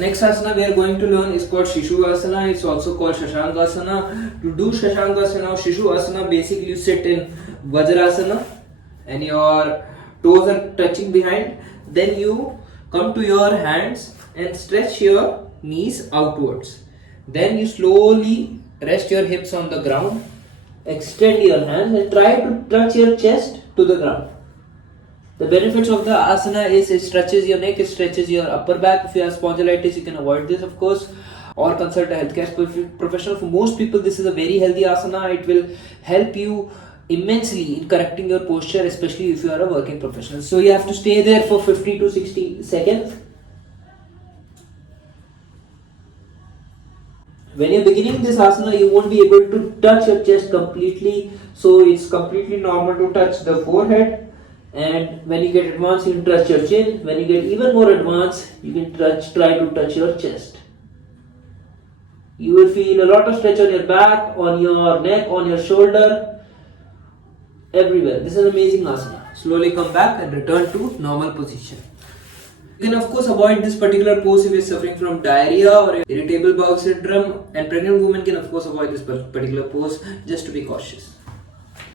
Next asana we are going to learn is called Sishu Asana. It's also called Shashank Asana. To do Shashank Asana or Sishu Asana, basically you sit in Vajrasana and your toes are touching behind. Then you come to your hands and stretch your knees outwards. Then you slowly rest your hips on the ground. Extend your hands and try to touch your chest to the ground. The benefits of the asana is it stretches your neck, it stretches your upper back. If you have spondylitis, you can avoid this, of course, or consult a healthcare professional. For most people, this is a very healthy asana. It will help you immensely in correcting your posture, especially if you are a working professional. So you have to stay there for 50 to 60 seconds. When you're beginning this asana, you won't be able to touch your chest completely. So it's completely normal to touch the forehead. And when you get advanced, you can touch your chin. When you get even more advanced, you can try to touch your chest. You will feel a lot of stretch on your back, on your neck, on your shoulder, everywhere. This is an amazing asana. Slowly come back and return to normal position. You can of course avoid this particular pose if you are suffering from diarrhea or irritable bowel syndrome, and pregnant women can of course avoid this particular pose just to be cautious.